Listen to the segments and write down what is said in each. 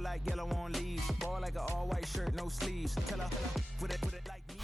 Like yellow on leaves, ball like an all-white shirt, no sleeves. Tell her, put it like me.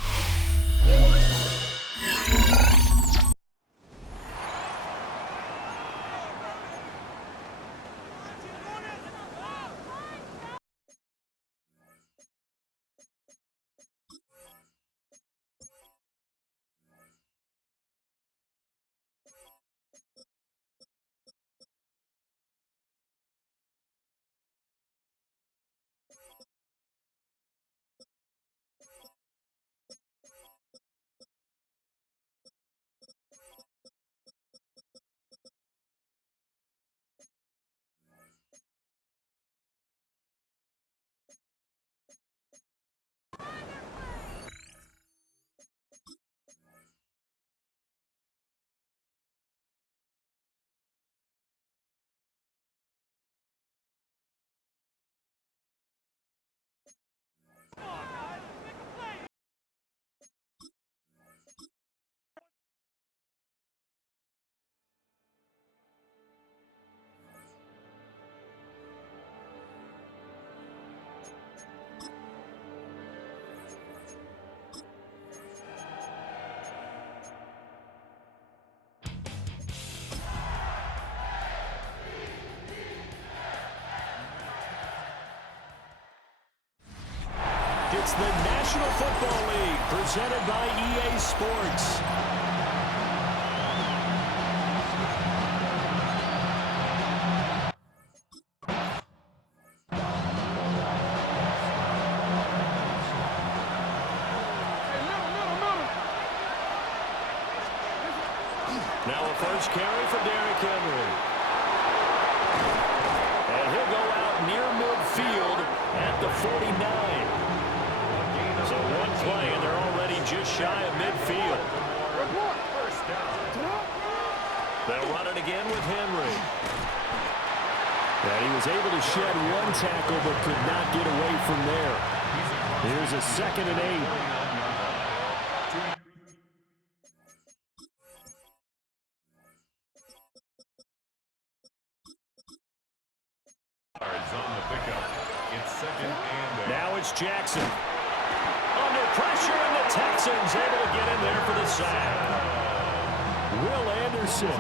It's the National Football League, presented by EA Sports. Now a first carry for Derrick Henry. And he'll go out near midfield at the 49. So one play, and they're already just shy of midfield. They'll run it again with Henry. And he was able to shed one tackle, but could not get away from there. Here's a 2nd and 8. Now it's Jackson. Under pressure, and the Texans able to get in there for the sack. Will Anderson.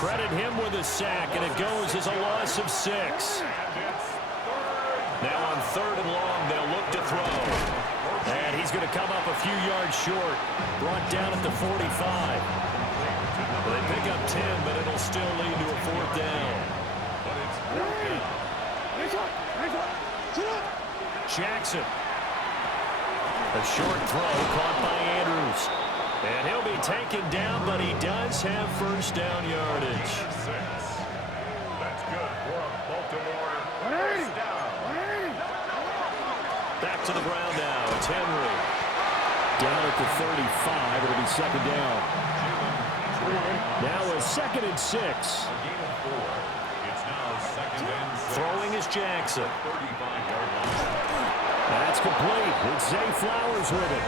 Credit him with a sack, and it goes as a loss of 6. Now on 3rd and long, they'll look to throw. And he's going to come up a few yards short. Brought down at the 45. They pick up 10, but it'll still lead to a 4th down. Jackson. A short throw caught by Andrews. And he'll be taken down, but he does have first down yardage. That's good for Baltimore. First down. Back to the ground now. It's Henry. Down at the 35. It'll be 2nd down. Now a 2nd and 6. Throwing is Jackson. That's complete. It's Zay Flowers with it.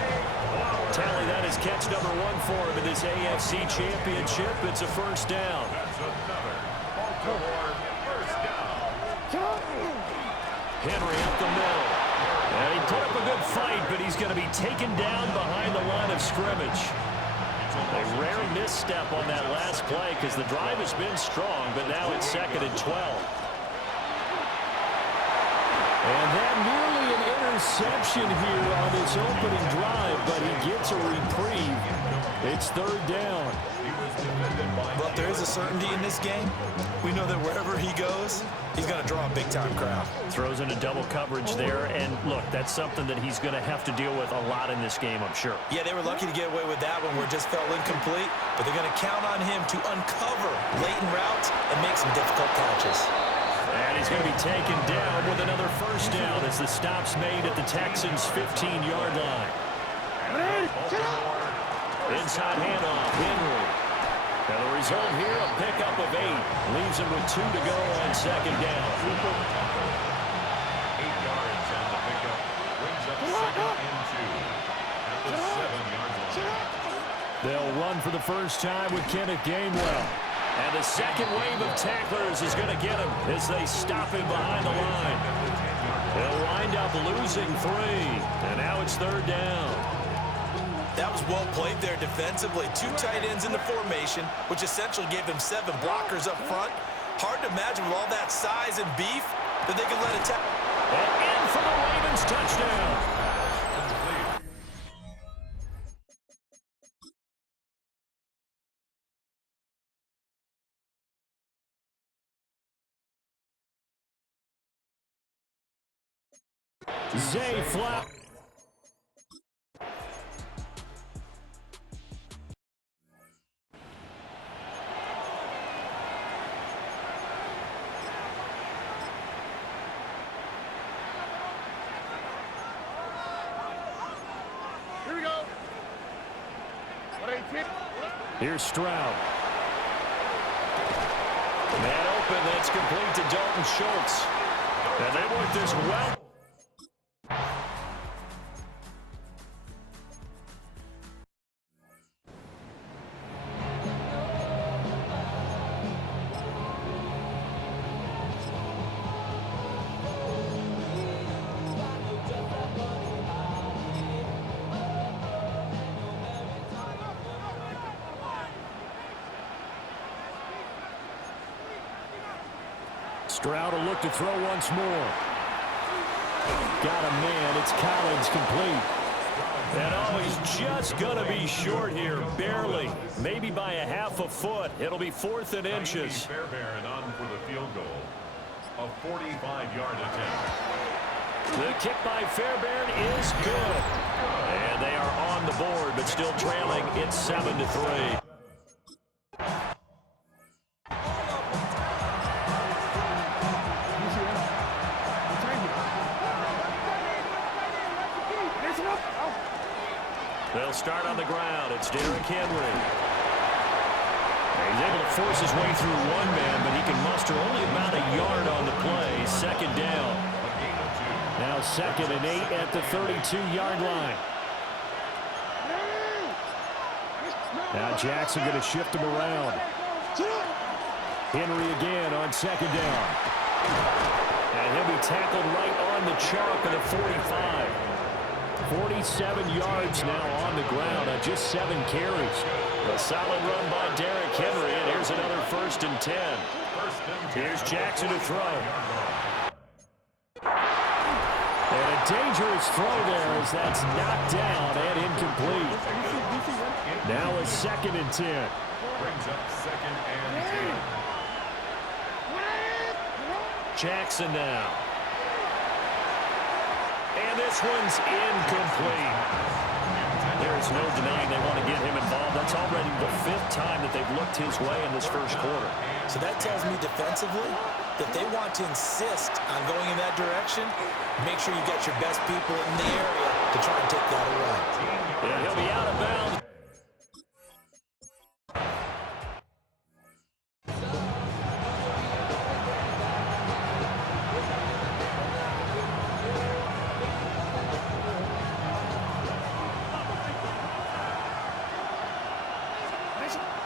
Tally, that is catch number 1 for him in this AFC Championship. It's a first down. Henry up the middle. And he put up a good fight, but he's going to be taken down behind the line of scrimmage. A rare misstep on that last play because the drive has been strong, but now it's 2nd and 12. And that nearly an interception here on this opening drive, but he gets a reprieve. It's 3rd down. But there is a certainty in this game. We know that wherever he goes, he's going to draw a big-time crowd. Throws into double coverage there, and look, that's something that he's going to have to deal with a lot in this game, I'm sure. Yeah, they were lucky to get away with that one where it just felt incomplete, but they're going to count on him to uncover latent routes and make some difficult catches. And he's going to be taken down with another first down as the stop's made at the Texans' 15-yard line. Inside handoff, Henry. And the result here, a pickup of 8. Leaves him with 2 to go on second down. 8 yards on the pickup. Brings up second and 2 at the 7-yard line. They'll run for the first time with Kenneth Gainwell. And the second wave of tacklers is going to get him as they stop him behind the line. They'll wind up losing 3. And now it's third down. That was well played there defensively. 2 tight ends in the formation, which essentially gave them 7 blockers up front. Hard to imagine with all that size and beef that they could let it tap. And in for the Ravens touchdown. Zay Flowers. Here we go. Here's Stroud. Man open, that's complete to Dalton Schultz. And they work this well. Stroud will look to throw once more. Got a man. It's Collins complete. And oh, he's just going to be short here. Barely. Maybe by a half a foot. It'll be 4th and inches. Fairbairn on for the field goal. A 45-yard attempt. The kick by Fairbairn is good. And they are on the board, but still trailing. It's 7-3. They'll start on the ground. It's Derrick Henry. He's able to force his way through one man, but he can muster only about a yard on the play. Second down. Now 2nd and 8 at the 32-yard line. Now Jackson going to shift him around. Henry again on 2nd down. And he'll be tackled right on the chalk of the 45. 47 yards now on the ground on just 7 carries. A solid run by Derrick Henry, and here's another 1st and 10. Here's Jackson to throw. And a dangerous throw there as that's knocked down and incomplete. Now a 2nd and 10. Brings up 2nd and 10. Jackson now. And this one's incomplete. There's no denying they want to get him involved. That's already the 5th time that they've looked his way in this first quarter. So that tells me defensively that they want to insist on going in that direction. Make sure you get your best people in the area to try and take that away. Yeah, he'll be out of bounds.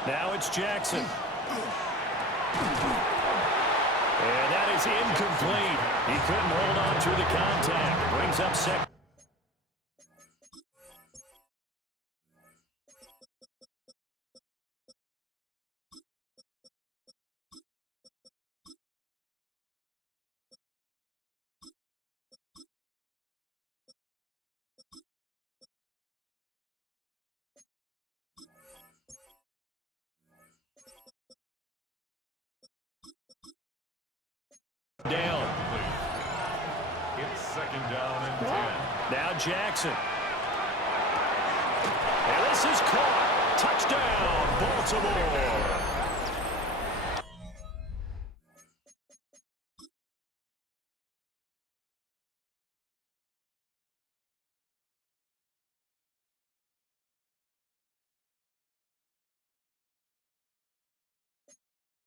Now it's Jackson. And that is incomplete. He couldn't hold on through the contact. Brings up 2nd. Down. It's 2nd down and 10. Now Jackson. And this is caught. Touchdown, Baltimore.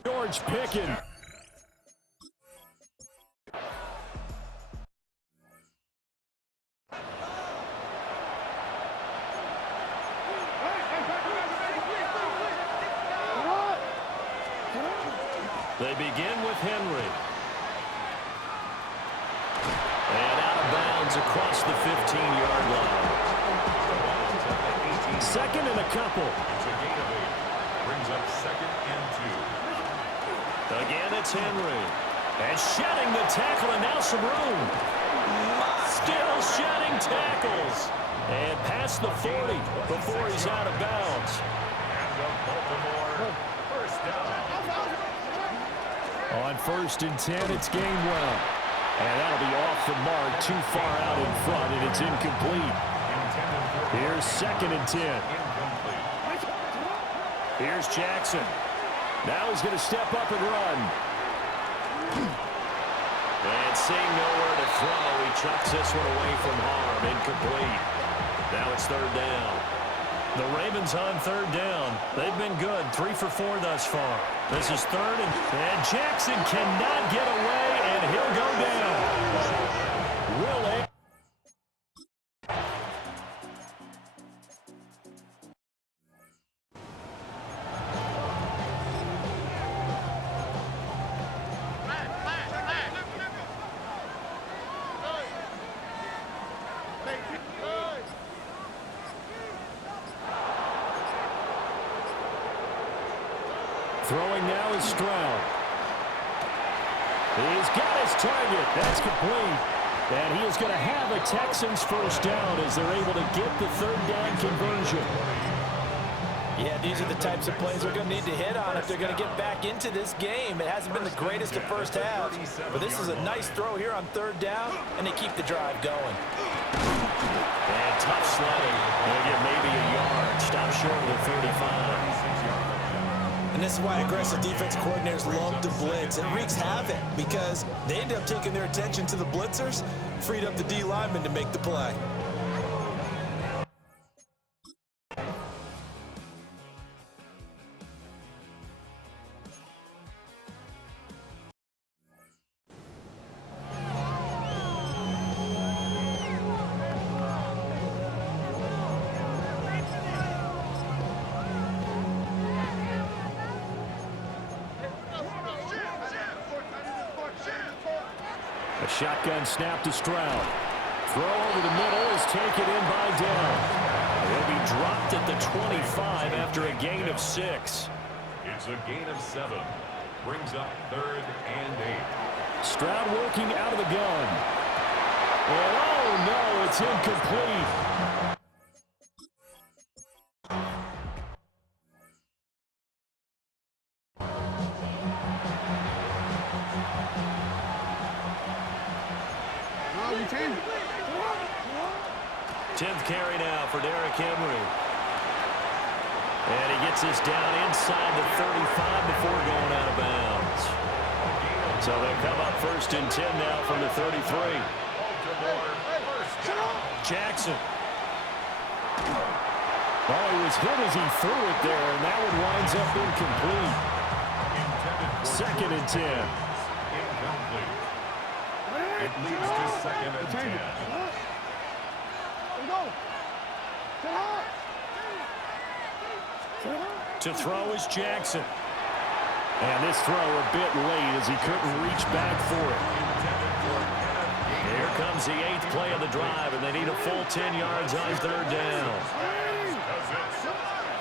George Pickens. They begin with Henry. And out of bounds across the 15-yard line. Second and a couple. It's a gain of 8. Brings up 2nd and 2. Again, it's Henry. And shedding the tackle, and now some room. Still shedding tackles. And past the 40 before he's out of bounds. And the Baltimore first down. On 1st and 10, it's Gainwell. And that'll be off the mark, too far out in front, and it's incomplete. Here's 2nd and 10. Here's Jackson. Now he's going to step up and run. And seeing nowhere to throw, he chucks this one away from harm. Incomplete. Now it's 3rd down. The Ravens on 3rd down. They've been good, 3 for 4 thus far. This is 3rd, and Jackson cannot get away, and he'll go down. Will throwing now is Stroud. He's got his target. That's complete. And he is going to have a Texans first down as they're able to get the 3rd down conversion. Yeah, these are the types of plays they're going to need to hit on if they're going to get back into this game. It hasn't been the greatest of first halves, but this is a nice throw here on 3rd down, and they keep the drive going. And tough sledding. They'll get maybe a yard. Stop short of the 35. And this is why aggressive defense coordinators love to blitz. It wreaks havoc because they end up taking their attention to the blitzers, freed up the D lineman to make the play. A shotgun snap to Stroud. Throw over the middle is taken in by Dell. He'll be dropped at the 25 after a gain of 6. It's a gain of 7. Brings up 3rd and 8. Stroud working out of the gun. And oh no, it's incomplete. Tenth carry now for Derrick Henry. And he gets this down inside the 35 before going out of bounds. So they'll come up 1st and 10 now from the 33. Jackson. Oh, he was hit as he threw it there, and that one winds up incomplete. 2nd and 10. Incomplete. It leads to 2nd and 10. To throw is Jackson. And this throw a bit late as he couldn't reach back for it. Here comes the 8th play of the drive, and they need a full 10 yards on 3rd down.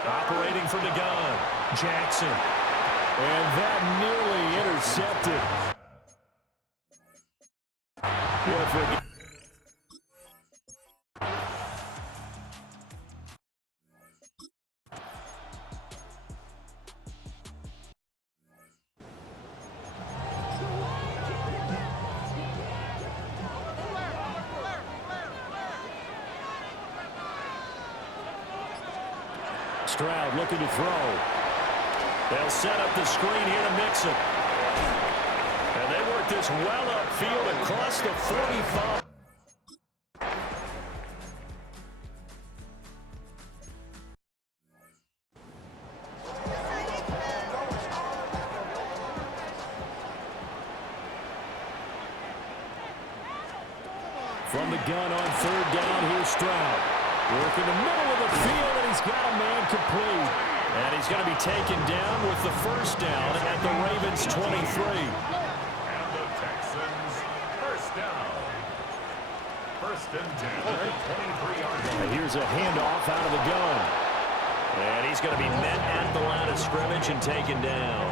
Operating from the gun, Jackson. And that nearly intercepted. Stroud looking to throw. They'll set up the screen here to Mixon. And they work this well upfield across the 45. From the gun on third down, here's Stroud. Working the middle of the field, and he's got a man complete. And he's going to be taken down with the first down at the Ravens' 23. And the Texans first down. First and 10 at the 23-yard line. And here's a handoff out of the gun. And he's going to be met at the line of scrimmage and taken down.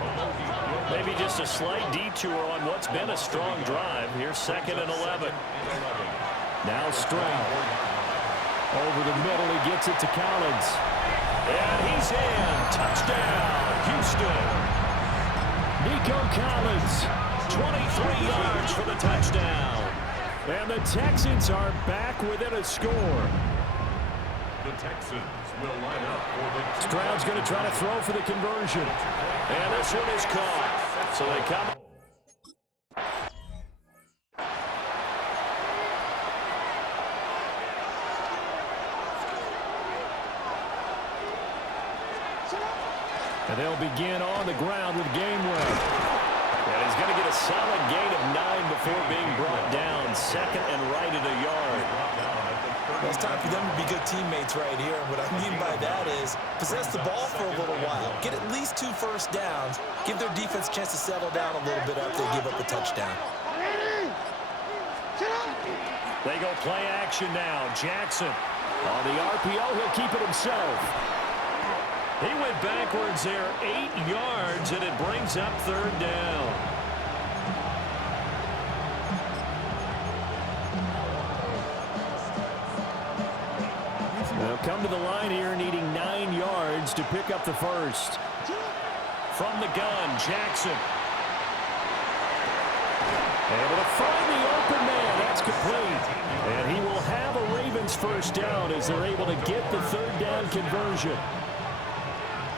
Maybe just a slight detour on what's been a strong drive. Here's 2nd and 11. Now Stroud. Over the middle, he gets it to Collins. And he's in. Touchdown, Houston. Nico Collins, 23 yards for the touchdown. And the Texans are back within a score. The Texans will line up for the... Stroud's going to try to throw for the conversion. And this one is caught. So they come... And they'll begin on the ground with Gainwell. And he's going to get a solid gain of 9 before being brought down. 2nd and right at a yard. Well, it's time for them to be good teammates right here. And what I mean by that is possess the ball for a little while. Get at least 2 first downs. Give their defense a chance to settle down a little bit after they give up a touchdown. They go play action now. Jackson on the RPO. He'll keep it himself. He went backwards there 8 yards, and it brings up 3rd down. They'll come to the line here needing 9 yards to pick up the first. From the gun, Jackson. Able to find the open man. That's complete. And he will have a Ravens first down as they're able to get the 3rd down conversion.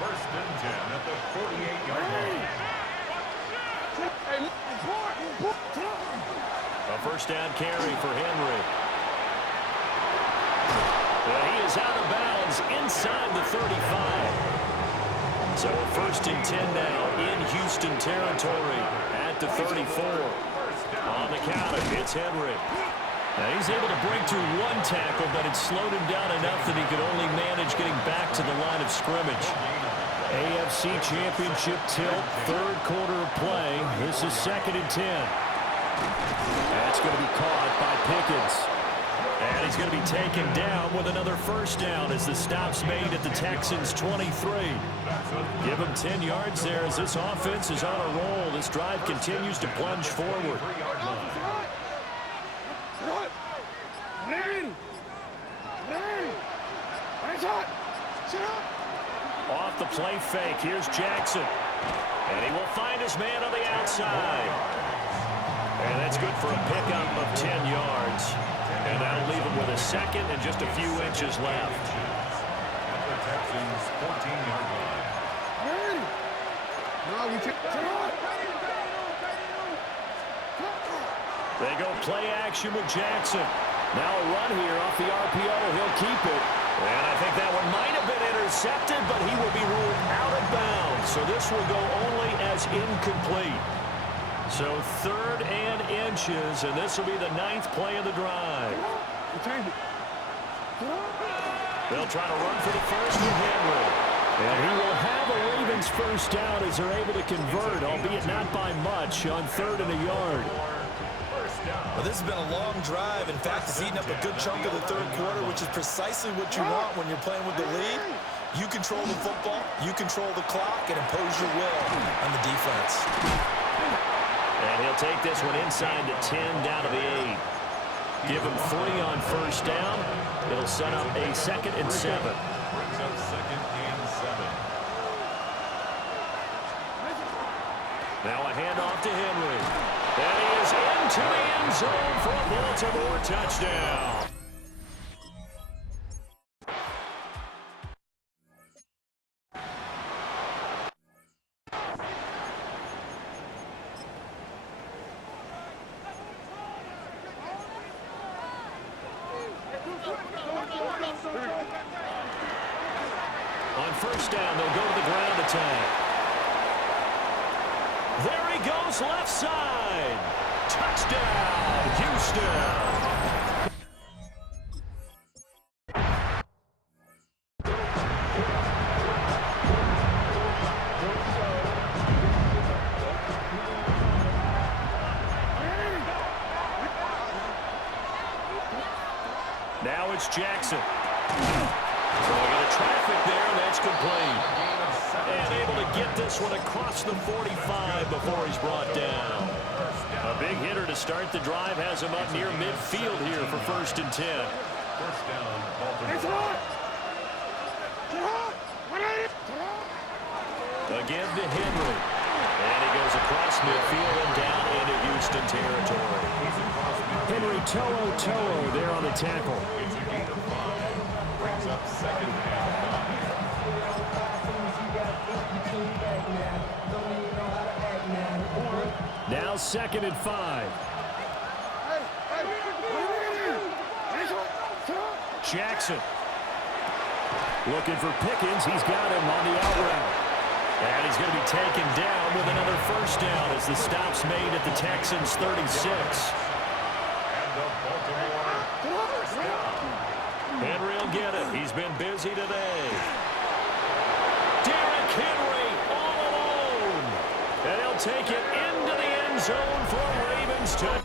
First and 10 at the 48-yard line. A first down carry for Henry. Well, he is out of bounds inside the 35. So a first and 10 now in Houston territory at the 34. On the counter, it's Henry. Now he's able to break through 1 tackle, but it slowed him down enough that he could only manage getting back to the line of scrimmage. AFC Championship tilt, 3rd quarter of play. This is 2nd and 10. That's going to be caught by Pickens. And he's going to be taken down with another first down as the stop's made at the Texans' 23. Give him 10 yards there as this offense is on a roll. This drive continues to plunge forward. Off the play fake, here's Jackson. And he will find his man on the outside. And that's good for a pickup of 10 yards. And that'll leave him with a 2nd and just a few inches left. At the Texans' 14-yard line. They go play action with Jackson. Now a run here off the RPO. He'll keep it. And I think that one might have been intercepted, but he will be ruled out of bounds. So this will go only as incomplete. So 3rd and inches, and this will be the 9th play of the drive. They'll try to run for the first with Henry. And he will have a Ravens first down as they're able to convert, albeit not by much, on 3rd and a yard. Well, this has been a long drive. In fact, it's eaten up a good chunk of the 3rd quarter, which is precisely what you want when you're playing with the lead. You control the football, you control the clock, and impose your will on the defense. And he'll take this one inside the 10, down to the 8. Give him 3 on first down. It'll set up a 2nd and 7. Brings up 2nd and 7. Now a handoff to Henry. And he is into the end zone for a Baltimore touchdown. On first down, they'll go to the ground attack. There he goes, left side. Touchdown, Houston. It's Jackson. Throwing into traffic there, and that's complete. And able to get this one across the 45 before he's brought down. A big hitter to start the drive has him up near midfield here for 1st and 10. First down, Baltimore. Again to Henry. And he goes across midfield and down into Houston territory. Henry To'o there on the tackle. It's a gain of 5. Brings up 2nd and 5. Now 2nd and 5. Jackson. Looking for Pickens. He's got him on the out route. And he's going to be taken down with another 1st down as the stop's made at the Texans' 36. And the Baltimore 1st down. Henry will get it. He's been busy today. Derrick Henry all alone. And he'll take it into the end zone for a Ravens touchdown.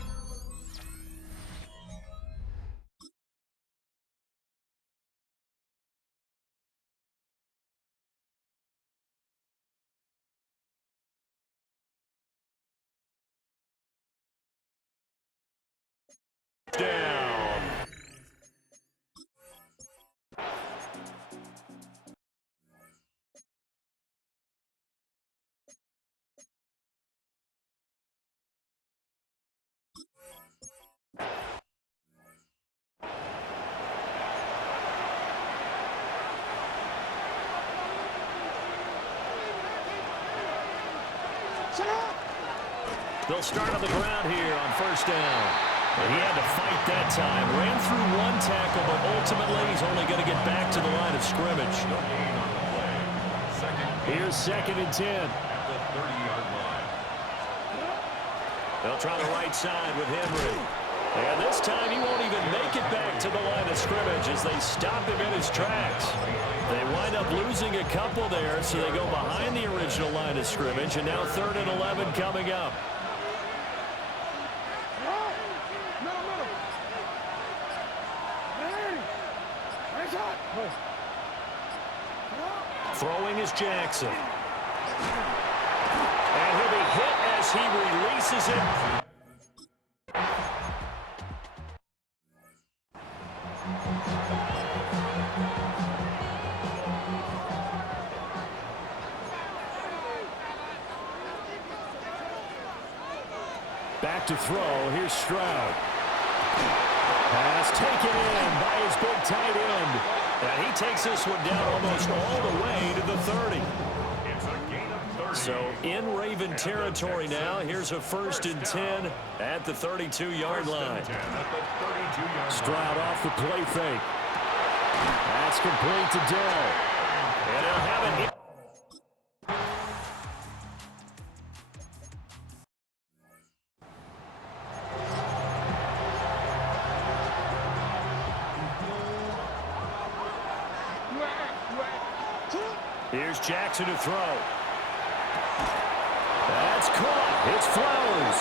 Down. They'll start on the ground here on 1st down. And he had to fight that time. Ran through one tackle, but ultimately he's only going to get back to the line of scrimmage. Here's 2nd and 10. At the 30-yard line. They'll try the right side with Henry. And this time he won't even make it back to the line of scrimmage as they stop him in his tracks. They wind up losing a couple there, so they go behind the original line of scrimmage, and now 3rd and 11 coming up. Throwing is Jackson. And he'll be hit as he releases it. Back to throw. Here's Stroud. Pass taken in by his big tight end. And he takes this one down almost all the way to the 30. It's a gain of 30. So in Raven territory now. Here's a 1st and 10 at the 32-yard line. Stroud off the play fake. That's complete to Dell. And he'll have it. Here's Jackson to throw. That's caught. It's Flowers.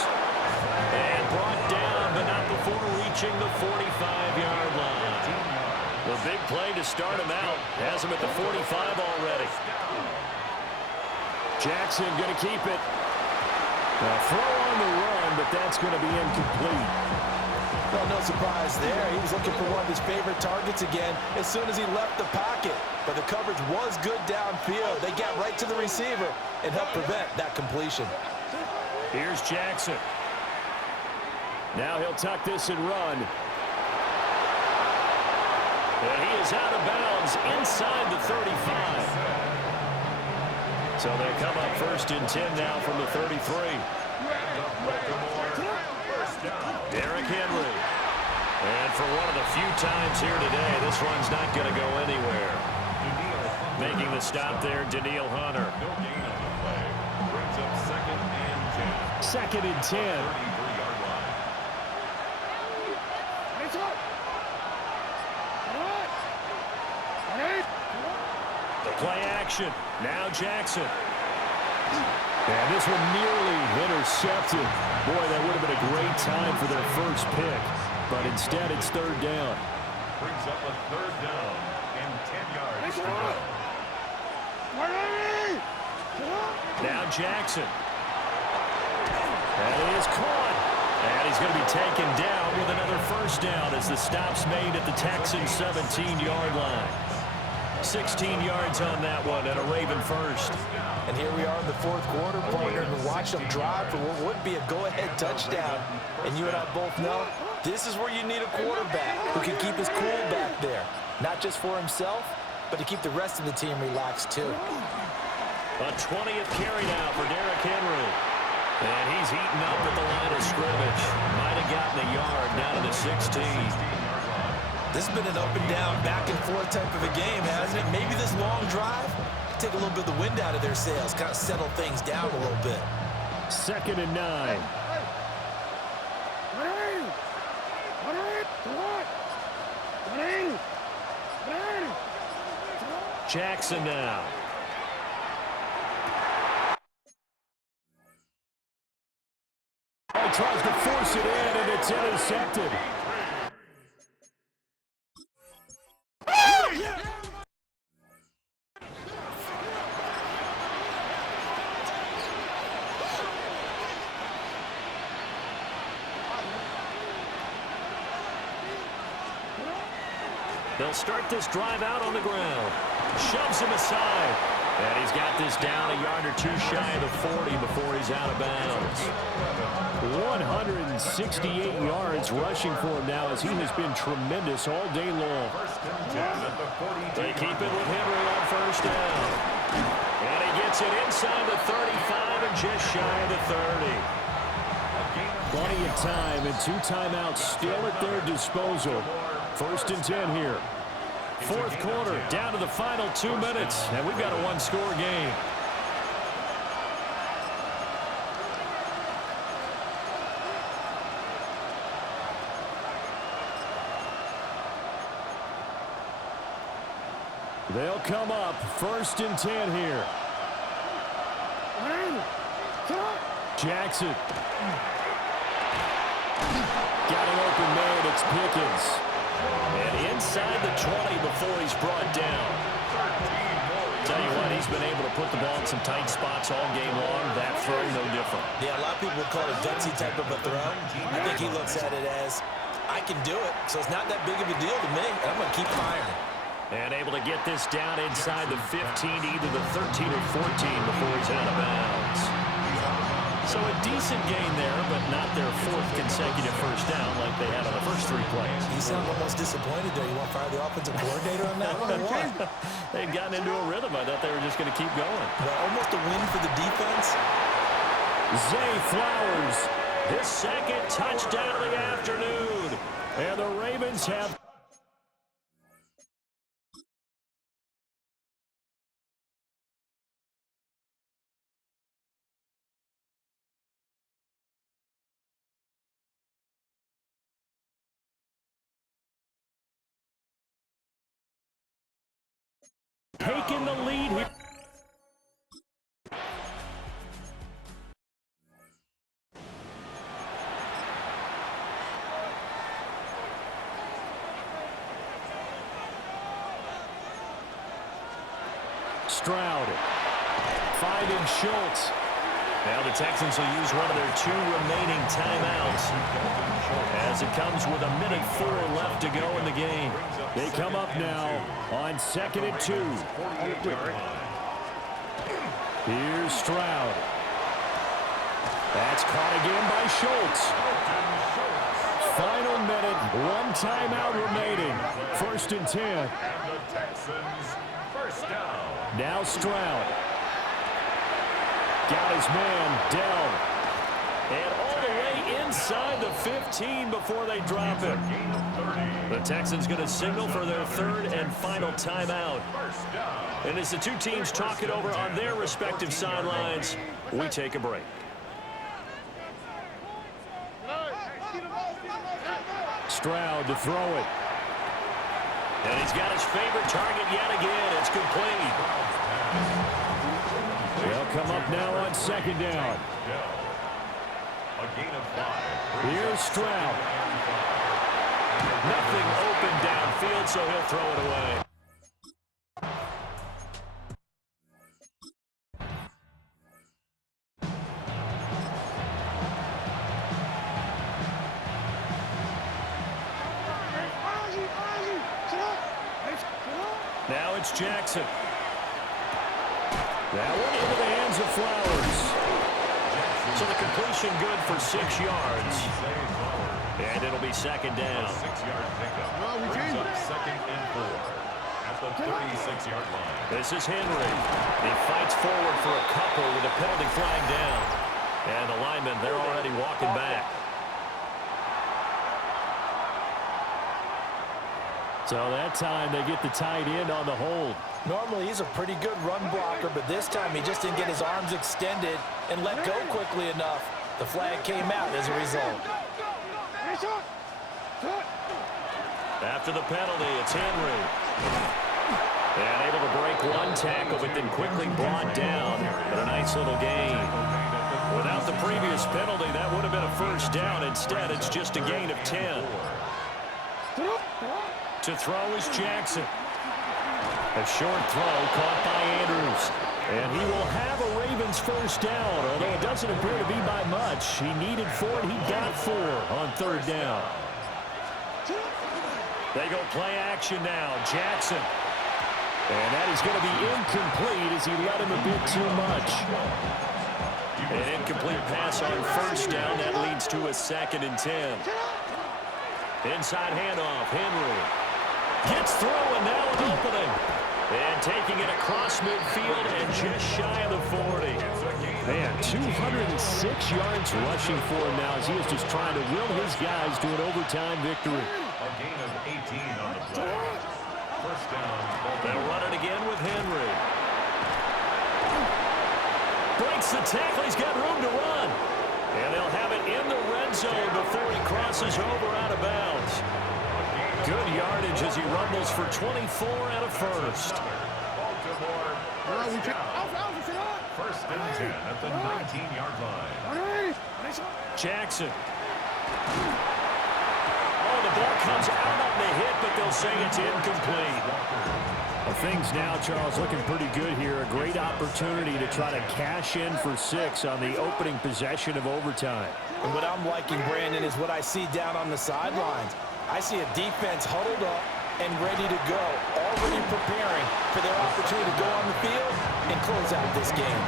And brought down, but not before reaching the 45-yard line. The big play to start him out. Has him at the 45 already. Jackson going to keep it. A throw on the run, but that's going to be incomplete. Well, no surprise there. He was looking for one of his favorite targets again as soon as he left the pocket. But the coverage was good downfield. They got right to the receiver and helped prevent that completion. Here's Jackson. Now he'll tuck this and run. And he is out of bounds inside the 35. So they come up 1st and 10 now from the 33. Derrick Henry. And for one of the few times here today, this run's not going to go anywhere. Making the stop there, Danielle Hunter. No gain on the play. Brings up 2nd and 10. 2nd and 10. 33-yard line. The play action. Now Jackson. And this one nearly intercepted. Boy, that would have been a great time for their first pick. But instead, it's 3rd down. brings up a 3rd down and 10 yards to go. Now Jackson. And he is caught. And he's going to be taken down with another 1st down as the stop's made at the Texans' 17-yard line. 16 yards on that one and a Raven 1st. And here we are in the 4th quarter, partner, and watch them drive for what would be a go-ahead touchdown. And you and I both know this is where you need a quarterback who can keep his cool back there. Not just for himself, but to keep the rest of the team relaxed too. A 20th carry now for Derrick Henry. And he's eaten up at the line of scrimmage. Might have gotten a yard down to the 16. This has been an up and down, back and forth type of a game, hasn't it? Maybe this long drive take a little bit of the wind out of their sails, kind of settle things down a little bit. 2nd and 9. Jackson now. He tries to force it in, and it's intercepted. They'll start this drive out on the ground. Shoves him aside. And he's got this down a yard or 2 shy of the 40 before he's out of bounds. 168 yards rushing for him now as he has been tremendous all day long. They keep it with Henry on 1st down. And he gets it inside the 35 and just shy of the 30. Plenty of time and 2 timeouts still at their disposal. 1st and 10 here. 4th quarter, down to the final 2 minutes, and we've got a 1-score game. They'll come up 1st and 10 here. Jackson. Got an open man, it's Pickens. And inside the 20 before he's brought down. Tell you what, he's been able to put the ball in some tight spots all game long. That throw, no different. Yeah, a lot of people would call it a gutsy type of a throw. I think he looks at it as, I can do it, so it's not that big of a deal to me, and I'm going to keep firing. And able to get this down inside the 15, either the 13 or 14 before he's out of bounds. So a decent gain there, but not their 4th consecutive 1st down like they had on the first 3 plays. You sound almost disappointed there. You want to fire the offensive coordinator on that one or what? They'd gotten into a rhythm. I thought they were just going to keep going. Well, almost a win for the defense. Zay Flowers, his 2nd touchdown of the afternoon. And the Ravens have... taking the lead here. Stroud finding Schultz. Now the Texans will use one of their 2 remaining timeouts as it comes with 1:04 left to go in the game. They come up now on 2nd and 2. Here's Stroud. That's caught again by Schultz. Final minute, 1 timeout remaining. 1st and 10. And the Texans, 1st down. Now Stroud. Got his man, Dell. And all the way inside the 15 before they drop it. The Texans going to signal for their 3rd and final timeout. And as the 2 teams talk it over on their respective sidelines, we take a break. Stroud to throw it. And he's got his favorite target yet again. It's complete. They'll come up now on 2nd down. A gain of 5. Here's Stroud. Nothing open downfield, so he'll throw it away. Now it's Jackson. That one into the hands of Flowers. So the completion good for 6 yards. And it'll be second down. 6-yard pickup. Brings up 2nd and 4 at the 36-yard line. This is Henry. He fights forward for a couple with a penalty flag down. And the linemen, they're already walking back. So that time they get the tight end on the hold. Normally he's a pretty good run blocker, but this time he just didn't get his arms extended and let go quickly enough. The flag came out as a result. After the penalty, it's Henry. And able to break one tackle, but then quickly brought down. But a nice little gain. Without the previous penalty, that would have been a first down. Instead, it's just a gain of 10. To throw is Jackson. A short throw caught by Andrews. And he will have a Ravens first down, although it doesn't appear to be by much. He needed 4, he got 4 on 3rd down. They go play action now. Jackson. And that is going to be incomplete as he let him a bit too much. An incomplete pass on first down. That leads to a 2nd and 10. Inside handoff. Henry gets through, and now an opening. And taking it across midfield and just shy of the 40. Man, 206 yards rushing for him now as he is just trying to will his guys to an overtime victory. A gain of 18 on the play. First down. They'll run it again with Henry. Breaks the tackle. He's got room to run. And they'll have it in the red zone before he crosses over out of bounds. Good yardage as he rumbles for 24 and a first. Baltimore first and 10 at the 19-yard line. Jackson. Oh, the ball comes out on the hit, but they'll say it's incomplete. Things now, Charles, looking pretty good here. A great opportunity to try to cash in for 6 on the opening possession of overtime. And what I'm liking, Brandon, is what I see down on the sidelines. I see a defense huddled up and ready to go, already preparing for their opportunity to go on the field and close out this game.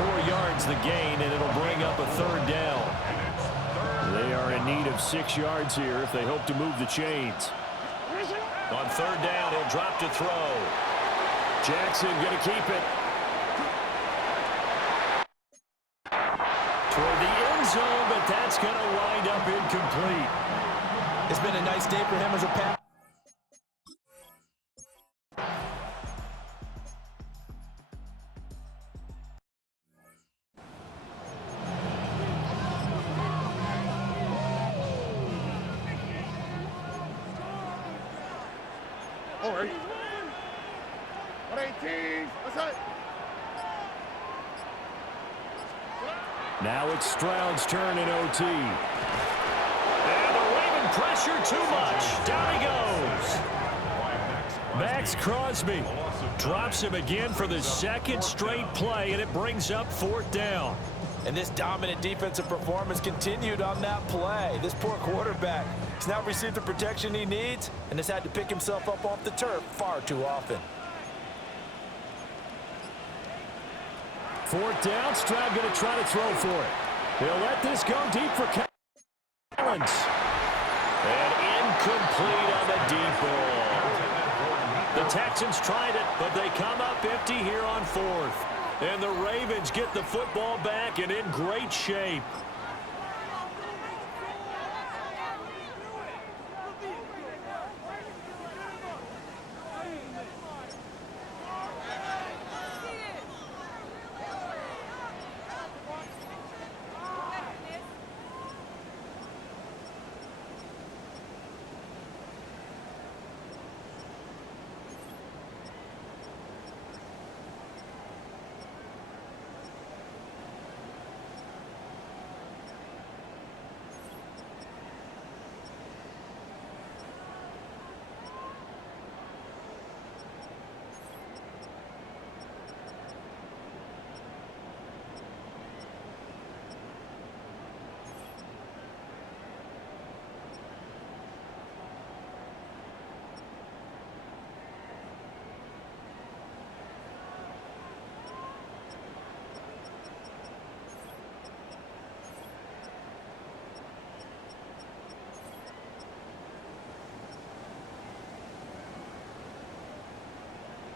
4 yards the gain, and it'll bring up a 3rd down. They are in need of 6 yards here if they hope to move the chains. On 3rd down, he'll drop to throw. Jackson going to keep it. Toward the end zone, but that's going to wind up incomplete. It's been a nice day for him as a pass. Oh, 118. What's that? Now it's Stroud's turn in OT. And the Raven pressure too much. Down he goes. Max Crosby drops him again for the 2nd straight play, and it brings up 4th down. And this dominant defensive performance continued on that play. This poor quarterback has now received the protection he needs and has had to pick himself up off the turf far too often. 4th down, Stroud going to try to throw for it. He'll let this go deep for Collins. And incomplete on the deep ball. The Texans tried it, but they come up empty here on 4th. And the Ravens get the football back and in great shape.